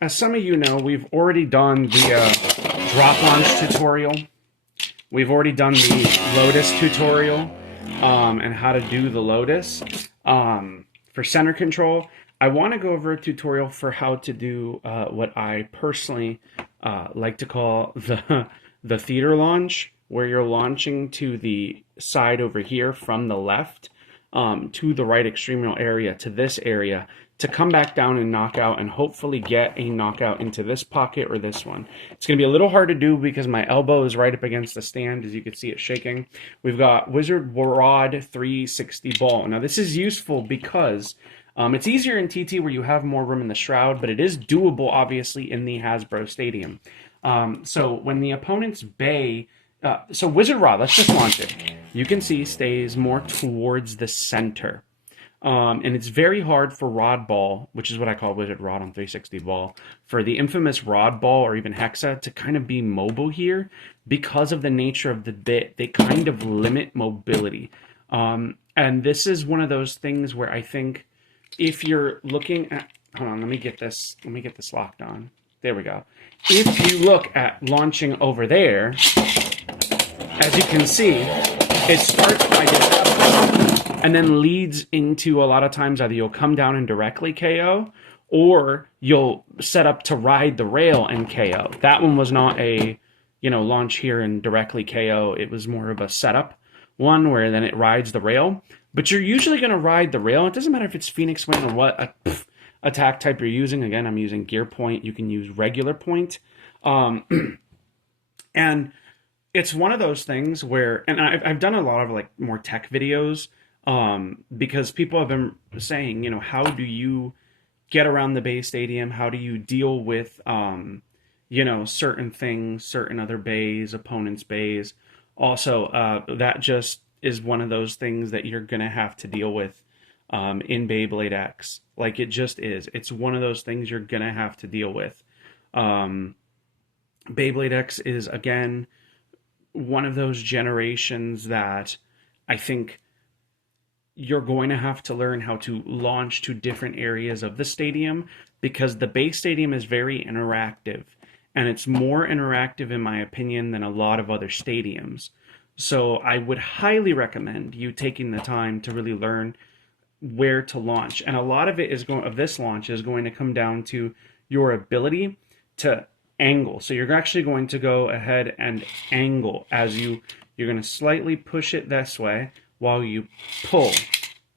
as some of you know, we've already done the drop launch tutorial. We've already done the Lotus tutorial and how to do the Lotus for center control. I want to go over a tutorial for how to do what I personally like to call the theater launch, where you're launching to the side over here from the left to the right extremal area to this area to come back down and knock out and hopefully get a knockout into this pocket or this one. It's going to be a little hard to do because my elbow is right up against the stand. As you can see, it's shaking. We've got Wizard Rod 360 ball. Now this is useful because it's easier in TT where you have more room in the shroud, but it is doable obviously in the Hasbro Stadium. So when the opponent's bay, so Wizard Rod, let's just launch it. You can see stays more towards the center. And it's very hard for Rod Ball, which is what I call Wizard Rod on 360 Ball, for the infamous Rod Ball or even Hexa to kind of be mobile here because of the nature of the bit. They kind of limit mobility. And this is one of those things where I think if you're looking at, hold on, let me get this locked on. There we go. If you look at launching over there, as you can see, it starts by this and then leads into a lot of times either you'll come down and directly KO or you'll set up to ride the rail and KO. That one was not a, launch here and directly KO. It was more of a setup one where then it rides the rail. But you're usually going to ride the rail. It doesn't matter if it's Phoenix Wing or what attack type you're using. Again, I'm using gear point. You can use regular point. And it's one of those things where, and I've done a lot of like more tech videos because people have been saying, how do you get around the Bay Stadium? How do you deal with, certain things, certain other bays, opponents' bays? Also, that just is one of those things that you're going to have to deal with in Beyblade X. Like it just is. It's one of those things you're going to have to deal with. Beyblade X is, again, one of those generations that I think you're going to have to learn how to launch to different areas of the stadium because the Bay Stadium is very interactive, and it's more interactive in my opinion than a lot of other stadiums. So I would highly recommend you taking the time to really learn where to launch, and a lot of this launch is going to come down to your ability to angle. So you're actually going to go ahead and angle as you're going to slightly push it this way while you pull,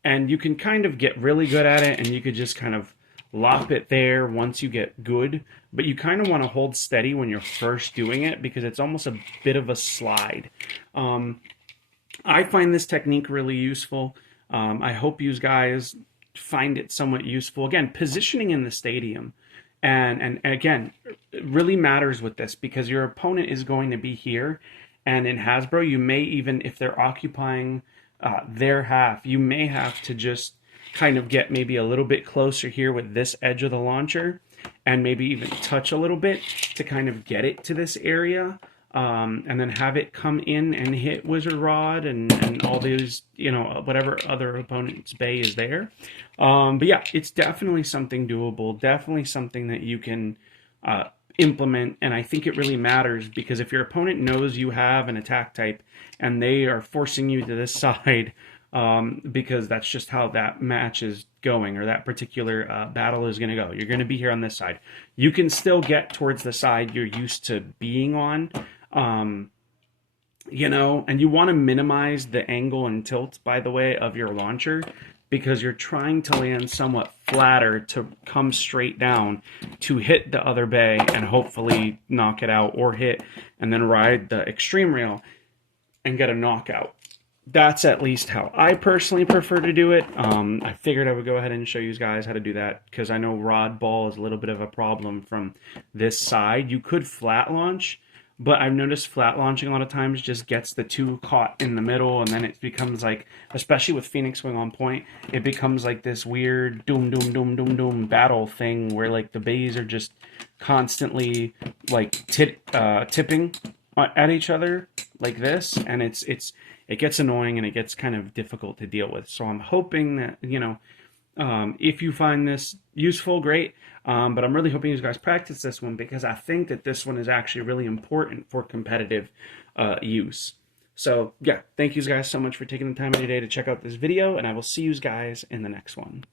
and you can kind of get really good at it, and you could just kind of lop it there once you get good, but you kind of want to hold steady when you're first doing it because it's almost a bit of a slide. I find this technique really useful. I hope you guys find it somewhat useful. Again, positioning in the stadium. And again, it really matters with this because your opponent is going to be here. And in Hasbro, you may even, if they're occupying their half, you may have to just kind of get maybe a little bit closer here with this edge of the launcher and maybe even touch a little bit to kind of get it to this area. And then have it come in and hit Wizard Rod and all these, whatever other opponent's bay is there. But yeah, it's definitely something doable, definitely something that you can implement. And I think it really matters because if your opponent knows you have an attack type and they are forcing you to this side, because that's just how that match is going or that particular battle is going to go. You're going to be here on this side. You can still get towards the side you're used to being on. And you want to minimize the angle and tilt, by the way, of your launcher because you're trying to land somewhat flatter to come straight down to hit the other bay and hopefully knock it out or hit and then ride the extreme rail and get a knockout. That's at least how I personally prefer to do it. I figured I would go ahead and show you guys how to do that because I know Rod Ball is a little bit of a problem from this side. You could flat launch, but I've noticed flat launching a lot of times just gets the two caught in the middle, and then it becomes like, especially with Phoenix Wing on point, it becomes like this weird doom, doom, doom, doom, doom battle thing where like the bays are just constantly like tipping at each other like this, and it gets annoying and it gets kind of difficult to deal with. So I'm hoping that, If you find this useful, great. But I'm really hoping you guys practice this one because I think that this one is actually really important for competitive use. So yeah, thank you guys so much for taking the time today to check out this video, and I will see you guys in the next one.